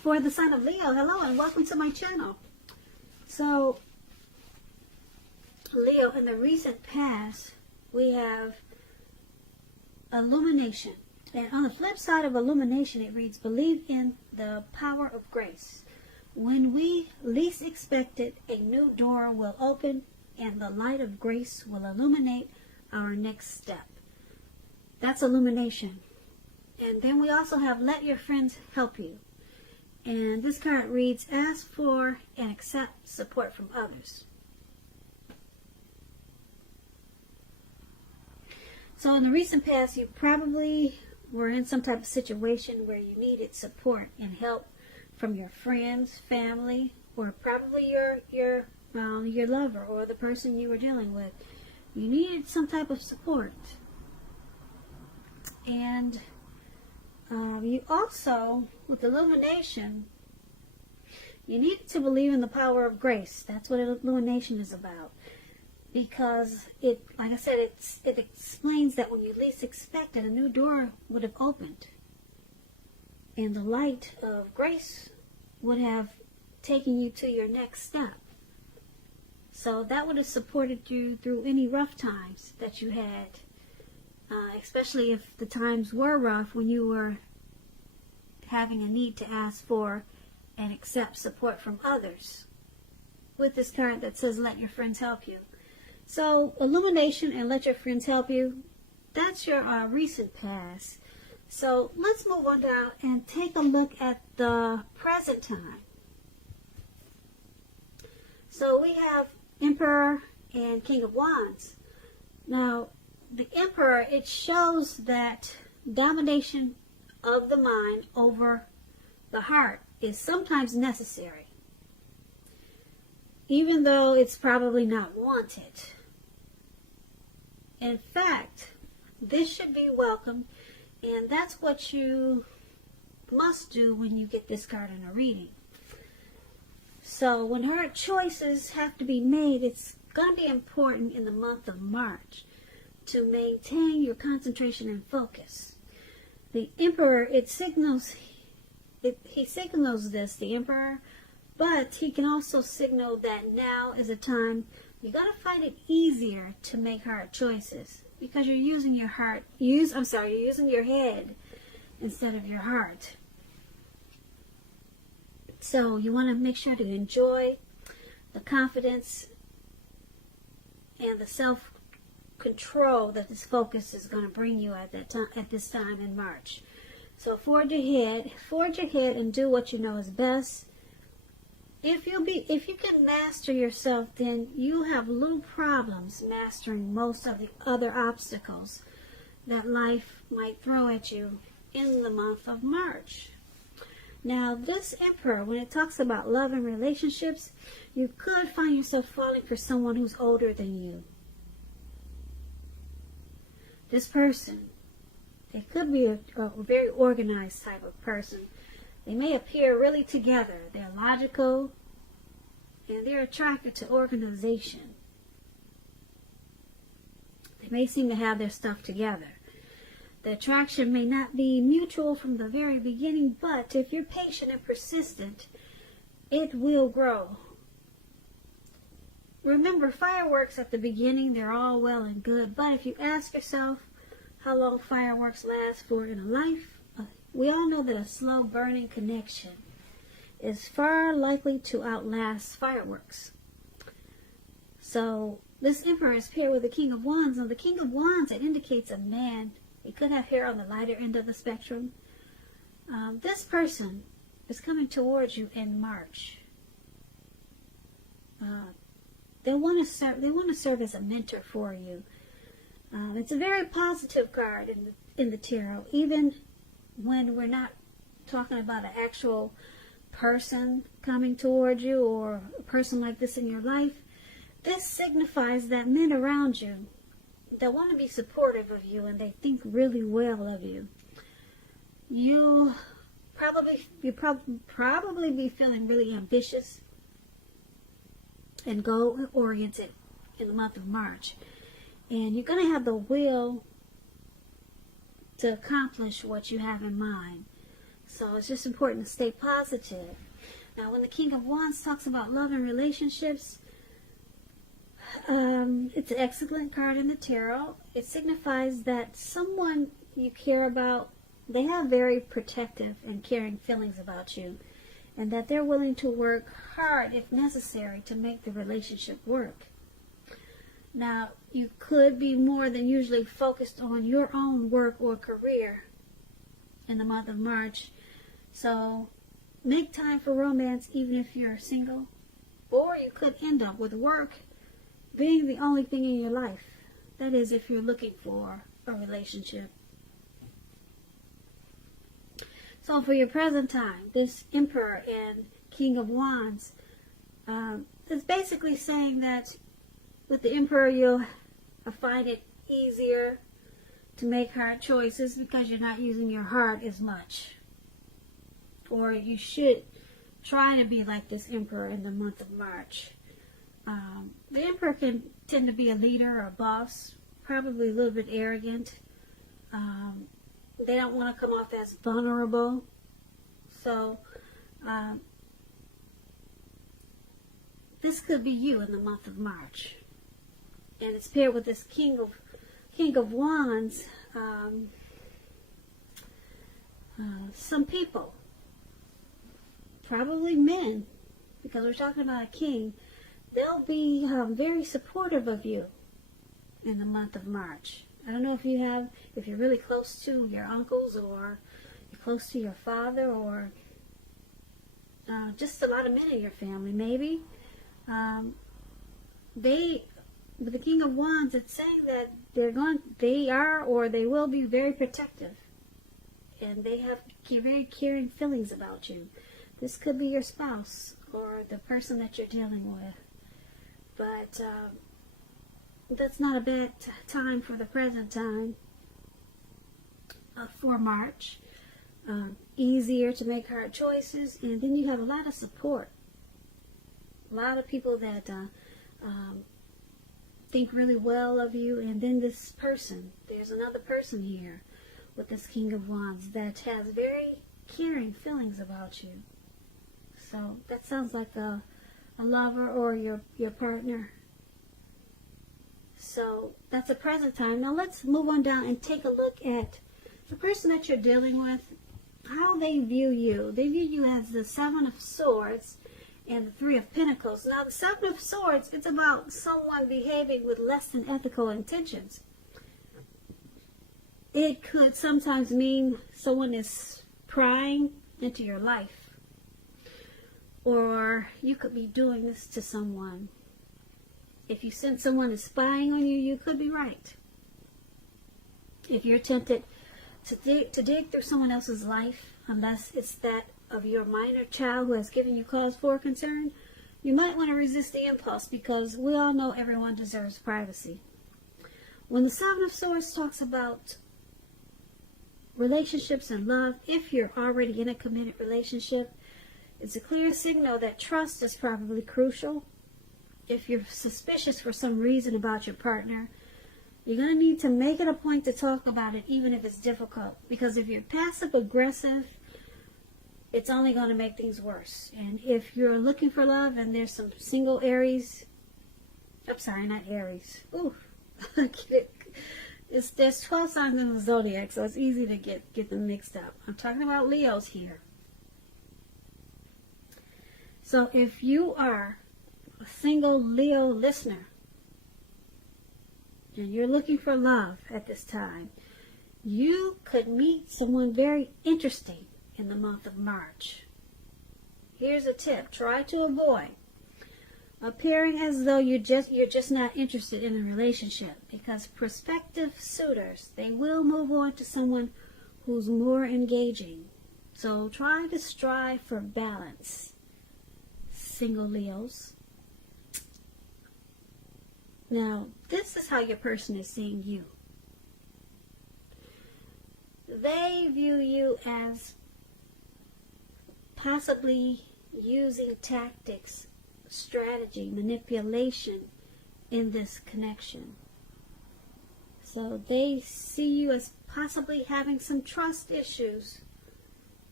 For the sign of Leo, hello and welcome to my channel. So, Leo, in the recent past, we have illumination. And on the flip side of illumination, it reads, believe in the power of grace. When we least expect it, a new door will open and the light of grace will illuminate our next step. That's illumination. And then we also have let your friends help you. And this card reads, ask for and accept support from others. So in the recent past, you probably were in some type of situation where you needed support and help from your friends, family, or probably your lover or the person you were dealing with. You needed some type of support. And you also, with illumination, you need to believe in the power of grace. That's what illumination is about. Because it, like I said, it explains that when you least expect it, a new door would have opened. And the light of grace would have taken you to your next step. So that would have supported you through any rough times that you had. Especially if the times were rough when you were having a need to ask for and accept support from others. With this card that says, let your friends help you. So, illumination and let your friends help you, that's your recent past. So, let's move on down and take a look at the present time. So, we have Emperor and King of Wands. Now, the Emperor, it shows that domination of the mind over the heart is sometimes necessary, even though it's probably not wanted. In fact, this should be welcomed, and that's what you must do when you get this card in a reading. So when hard choices have to be made, it's going to be important in the month of March to maintain your concentration and focus. The Emperor, he signals this, the Emperor, but he can also signal that now is a time you're going to find it easier to make hard choices because you're using your heart, you're using your head instead of your heart. So you want to make sure to enjoy the confidence and the self-control that this focus is going to bring you at this time in March. So forge ahead and do what you know is best. If you can master yourself, then you have little problems mastering most of the other obstacles that life might throw at you in the month of March. Now, this Emperor, when it talks about love and relationships, you could find yourself falling for someone who's older than you. This person, they could be a very organized type of person. They may appear really together. They're logical, and they're attracted to organization. They may seem to have their stuff together. The attraction may not be mutual from the very beginning, but if you're patient and persistent, it will grow. Remember, fireworks at the beginning, they're all well and good, but if you ask yourself how long fireworks last for in a life, we all know that a slow burning connection is far likely to outlast fireworks. So this Emperor is paired with the King of Wands. Now the King of Wands, it indicates a man. He could have hair on the lighter end of the spectrum. This person is coming towards you in March. They want to serve as a mentor for you. It's a very positive card in the tarot, even when we're not talking about an actual person coming towards you or a person like this in your life. This signifies that men around you, they want to be supportive of you and they think really well of you. You probably be feeling really ambitious and goal-oriented in the month of March. And you're going to have the will to accomplish what you have in mind. So it's just important to stay positive. Now, when the King of Wands talks about love and relationships, it's an excellent card in the tarot. It signifies that someone you care about, they have very protective and caring feelings about you, and that they're willing to work hard if necessary to make the relationship work. Now, you could be more than usually focused on your own work or career in the month of March. So make time for romance even if you're single. Or you could end up with work being the only thing in your life. That is, if you're looking for a relationship. So for your present time, this Emperor and King of Wands is basically saying that with the Emperor, you'll find it easier to make hard choices because you're not using your heart as much. Or you should try to be like this Emperor in the month of March. The Emperor can tend to be a leader or a boss, probably a little bit arrogant. They don't want to come off as vulnerable. So, this could be you in the month of March. And it's paired with this King of Wands. Some people, probably men, because we're talking about a king, they'll be very supportive of you in the month of March. I don't know if you're really close to your uncles, or you're close to your father, or just a lot of men in your family, maybe. With the King of Wands, it's saying that they are or they will be very protective, and they have very caring feelings about you. This could be your spouse or the person that you're dealing with. But that's not a bad time for the present time for March. Easier to make hard choices, and then you have a lot of support. A lot of people that think really well of you, and then this person. There's another person here with this King of Wands that has very caring feelings about you. So that sounds like a lover or your partner. So that's a present time. Now let's move on down and take a look at the person that you're dealing with, how they view you. They view you as the Seven of Swords and the Three of Pentacles. Now the Seven of Swords, it's about someone behaving with less than ethical intentions. It could sometimes mean someone is prying into your life. Or you could be doing this to someone. If you sense someone is spying on you, you could be right. If you're tempted to dig through someone else's life, unless it's that of your minor child who has given you cause for concern, you might want to resist the impulse, because we all know everyone deserves privacy. When the Seven of Swords talks about relationships and love, if you're already in a committed relationship, it's a clear signal that trust is probably crucial. If you're suspicious for some reason about your partner, you're going to need to make it a point to talk about it, even if it's difficult. Because if you're passive aggressive, it's only going to make things worse. And if you're looking for love and there's some single Aries, I'm sorry, not Aries. Ooh, there's 12 signs in the zodiac, so it's easy to get them mixed up. I'm talking about Leos here. So if you are a single Leo listener and you're looking for love at this time, you could meet someone very interesting in the month of March. Here's a tip. Try to avoid appearing as though you're just not interested in a relationship, because prospective suitors, they will move on to someone who's more engaging. So try to strive for balance, single Leos. Now, this is how your person is seeing you. They view you as possibly using tactics, strategy, manipulation in this connection. So they see you as possibly having some trust issues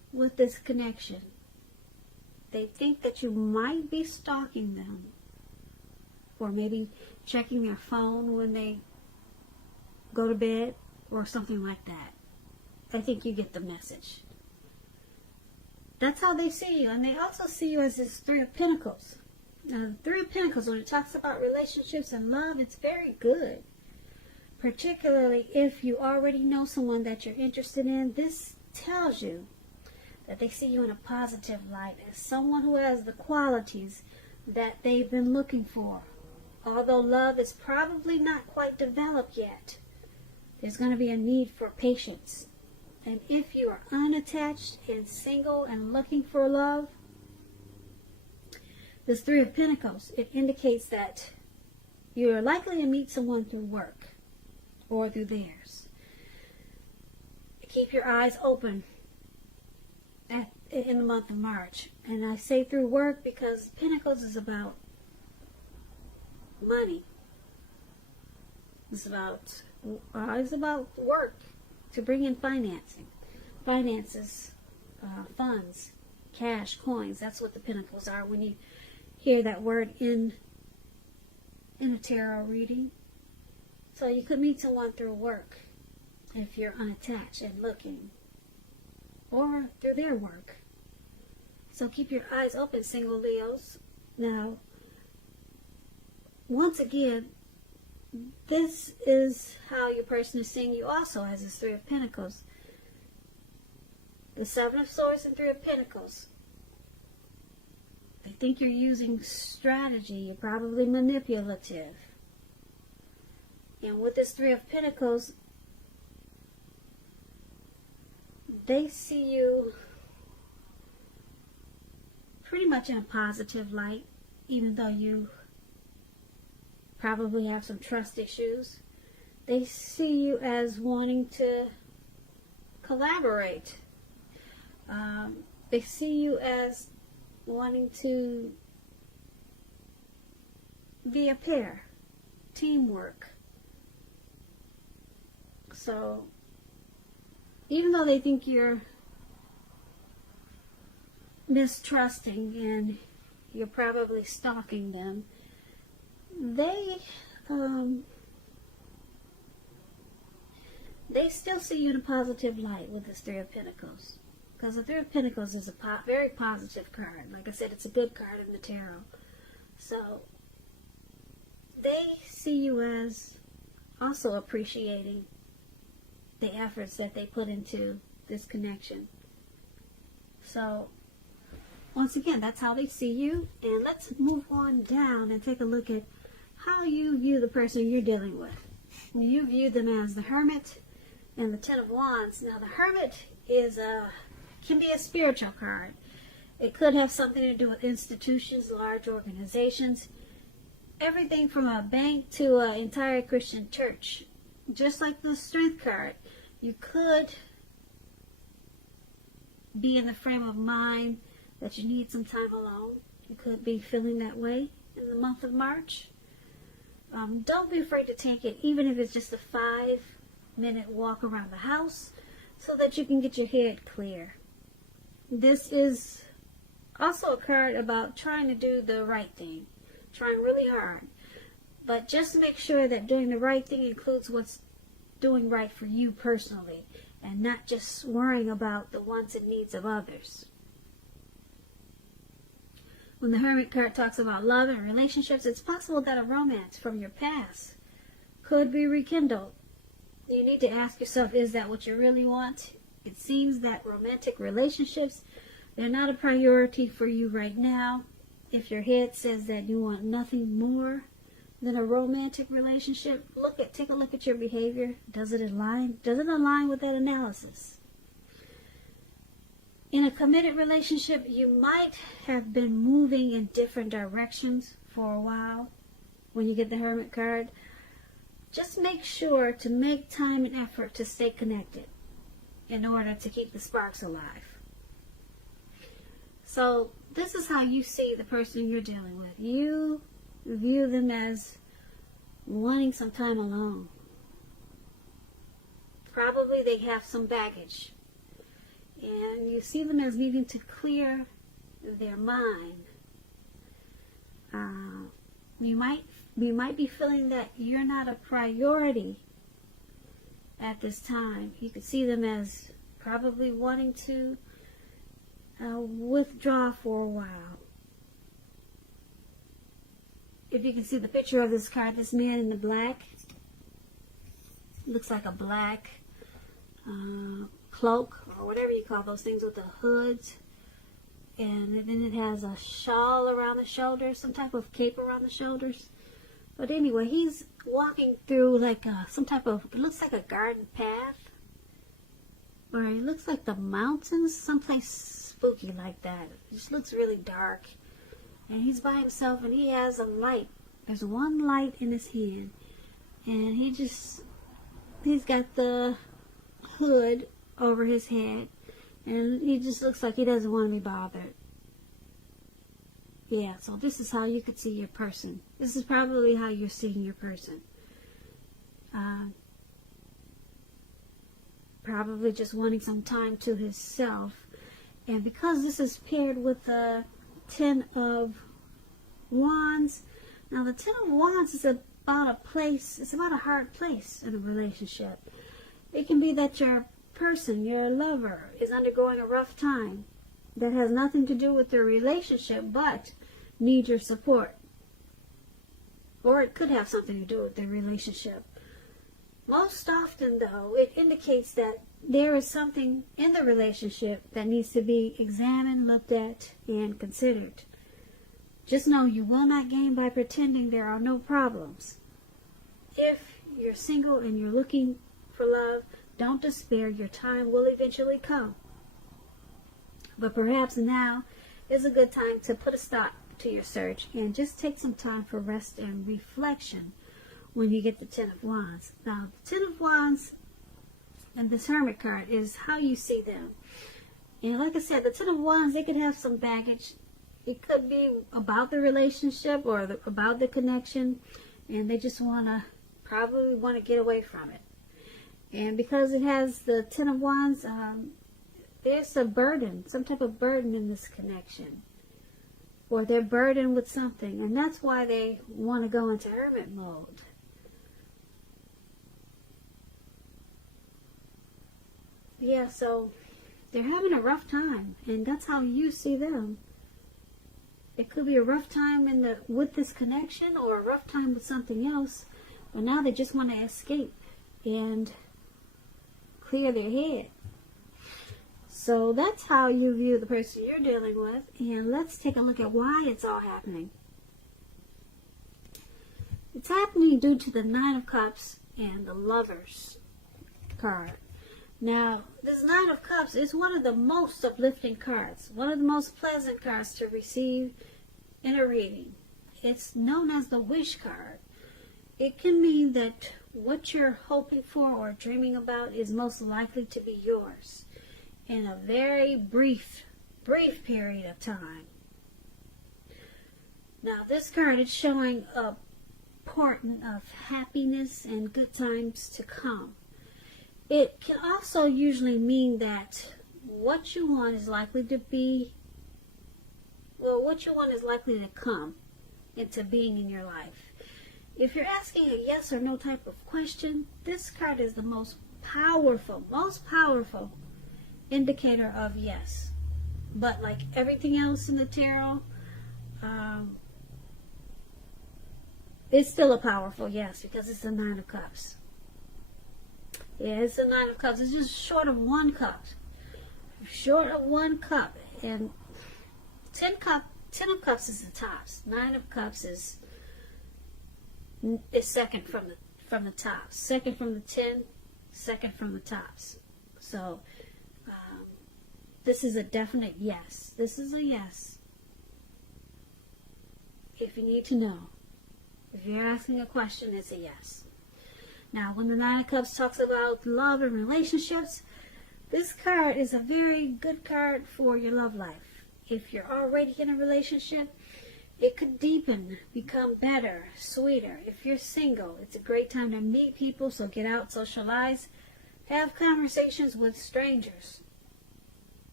with this connection. They think that you might be stalking them, or maybe checking their phone when they go to bed, or something like that. I think you get the message. That's how they see you. And they also see you as this Three of Pentacles. Now, the Three of Pentacles, when it talks about relationships and love, it's very good. Particularly if you already know someone that you're interested in. This tells you that they see you in a positive light, as someone who has the qualities that they've been looking for. Although love is probably not quite developed yet, there's going to be a need for patience. And if you are unattached and single and looking for love, this Three of Pentacles, it indicates that you're likely to meet someone through work or through theirs. Keep your eyes open in the month of March. And I say through work because Pentacles is about money. It's about work to bring in finances, funds, cash, coins. That's what the Pentacles are when you hear that word in a tarot reading. So you could meet someone through work if you're unattached and looking, or through their work. So keep your eyes open, single Leos. Now, once again, this is how your person is seeing you also, as this Three of Pentacles. The Seven of Swords and Three of Pentacles. They think you're using strategy. You're probably manipulative. And with this Three of Pentacles, they see you pretty much in a positive light, even though you probably have some trust issues. They see you as wanting to collaborate. They see you as wanting to be a pair, teamwork. So, even though they think you're mistrusting and you're probably stalking them, they still see you in a positive light with this Three of Pentacles. Because the Three of Pentacles is a very positive card. Like I said, it's a good card in the tarot. So, they see you as also appreciating the efforts that they put into this connection. So, once again, that's how they see you. And let's move on down and take a look at how you view the person you're dealing with. You view them as the Hermit and the Ten of Wands. Now, the Hermit can be a spiritual card. It could have something to do with institutions, large organizations, everything from a bank to an entire Christian church. Just like the Strength card, you could be in the frame of mind that you need some time alone. You could be feeling that way in the month of March. Don't be afraid to take it, even if it's just a 5-minute walk around the house, so that you can get your head clear. This is also a card about trying to do the right thing, trying really hard. But just make sure that doing the right thing includes what's doing right for you personally, and not just worrying about the wants and needs of others. When the Hermit card talks about love and relationships, it's possible that a romance from your past could be rekindled. You need to ask yourself, is that what you really want? It seems that romantic relationships, they're not a priority for you right now. If your head says that you want nothing more than a romantic relationship, take a look at your behavior. Does it align with that analysis? In a committed relationship, you might have been moving in different directions for a while. When you get the Hermit card, just make sure to make time and effort to stay connected in order to keep the sparks alive. So this is how you see the person you're dealing with. You view them as wanting some time alone. Probably they have some baggage. And you see them as needing to clear their mind. You might be feeling that you're not a priority at this time. You could see them as probably wanting to withdraw for a while. If you can see the picture of this card, this man in the black, looks like a black cloak, or whatever you call those things with the hoods. And then it has a shawl around the shoulders, some type of cape around the shoulders. But anyway, he's walking through like some type of, it looks like a garden path. Or it looks like the mountains, someplace spooky like that. It just looks really dark. And he's by himself and he has a light. There's one light in his hand. And he's got the hood over his head. And he just looks like he doesn't want to be bothered. Yeah, so this is how you could see your person. This is probably how you're seeing your person. Probably just wanting some time to himself. And because this is paired with the Ten of Wands. Now the Ten of Wands is about a place, it's about a hard place in a relationship. It can be that your person, your lover, is undergoing a rough time that has nothing to do with their relationship but needs your support. Or it could have something to do with their relationship. Most often, though, it indicates that there is something in the relationship that needs to be examined, looked at, and considered. Just know you will not gain by pretending there are no problems. If you're single and you're looking for love, don't despair. Your time will eventually come. But perhaps now is a good time to put a stop to your search and just take some time for rest and reflection when you get the Ten of Wands. Now, the Ten of Wands and this Hermit card is how you see them. And like I said, the Ten of Wands, they could have some baggage. It could be about the relationship or about the connection, and they just probably want to get away from it. And because it has the Ten of Wands, there's a burden, some type of burden in this connection. Or they're burdened with something, and that's why they want to go into hermit mode. Yeah, so they're having a rough time, and that's how you see them. It could be a rough time with this connection, or a rough time with something else, but now they just want to escape and clear their head. So that's how you view the person you're dealing with, and let's take a look at why it's all happening. It's happening due to the Nine of Cups and the Lovers card. Now, this Nine of Cups is one of the most uplifting cards, one of the most pleasant cards to receive in a reading. It's known as the Wish card. It can mean that what you're hoping for or dreaming about is most likely to be yours in a very brief period of time. Now, this card is showing a portent of happiness and good times to come. It can also usually mean that what you want is likely to come into being in your life. If you're asking a yes or no type of question, this card is the most powerful indicator of yes. But like everything else in the tarot, it's still a powerful yes because it's the Nine of Cups. Yeah, it's the Nine of Cups. It's just short of one cup. Short of one cup. And Ten of Cups is the tops. Nine of Cups is second from the tops. Second from the 10, second from the tops. So this is a definite yes. This is a yes. If you need to know. If you're asking a question, it's a yes. Now, when the Nine of Cups talks about love and relationships, this card is a very good card for your love life. If you're already in a relationship, it could deepen, become better, sweeter. If you're single, it's a great time to meet people, so get out, socialize, have conversations with strangers.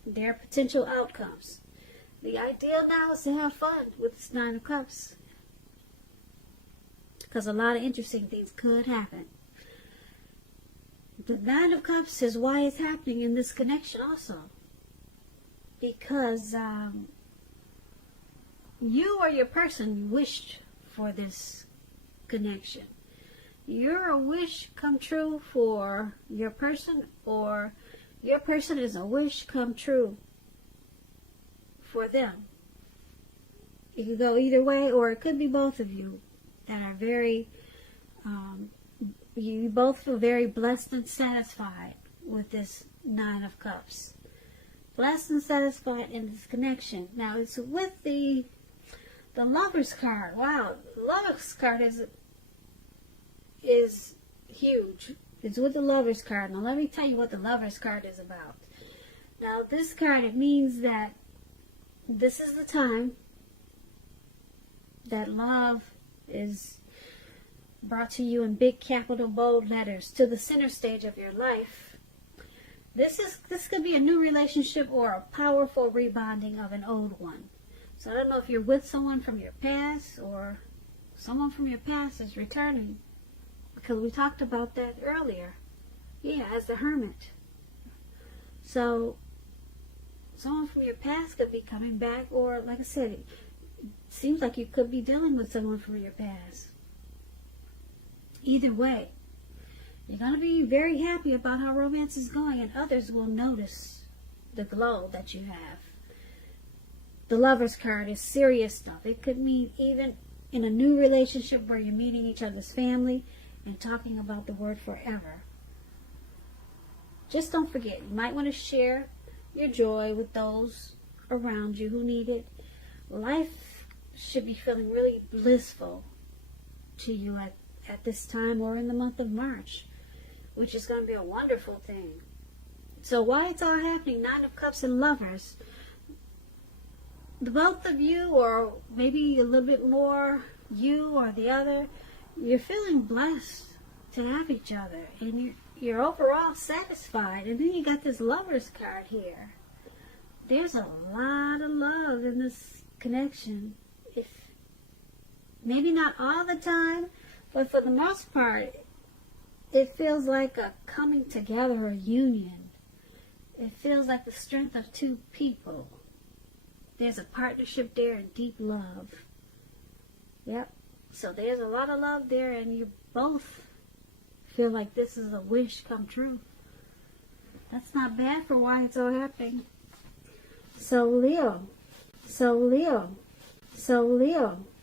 their potential outcomes. The ideal now is to have fun with this Nine of Cups, because a lot of interesting things could happen. The Nine of Cups is why it's happening in this connection also. Because you or your person wished for this connection. You're a wish come true for your person, or your person is a wish come true for them. It could go either way, or it could be both of you that are very, you both feel very blessed and satisfied with this Nine of Cups. Blessed and satisfied in this connection. Now it's with the Lover's card. Wow, the Lover's card is huge. It's with the Lover's card. Now let me tell you what the Lover's card is about. Now this card, it means that this is the time that love is brought to you in big capital bold letters to the center stage of your life. This could be a new relationship or a powerful rebonding of an old one. So I don't know if you're with someone from your past, or someone from your past is returning, because we talked about that earlier. Yeah, as the Hermit. So someone from your past could be coming back, or like I said, it seems like you could be dealing with someone from your past. Either way, you're going to be very happy about how romance is going, and others will notice the glow that you have. The Lover's card is serious stuff. It could mean even in a new relationship where you're meeting each other's family and talking about the word forever. Just don't forget, you might want to share your joy with those around you who need it. Life should be feeling really blissful to you at this time, or in the month of March, which is going to be a wonderful thing. So why it's all happening, Nine of Cups and Lovers, the both of you, or maybe a little bit more you or the other, you're feeling blessed to have each other, and you're overall satisfied. And then you got this Lover's card here. There's a lot of love in this connection. If maybe not all the time, but for the most part, it feels like a coming together, a union. It feels like the strength of two people. There's a partnership there and deep love. Yep. So there's a lot of love there, and you both feel like this is a wish come true. That's not bad for why it's all happening. So Leo.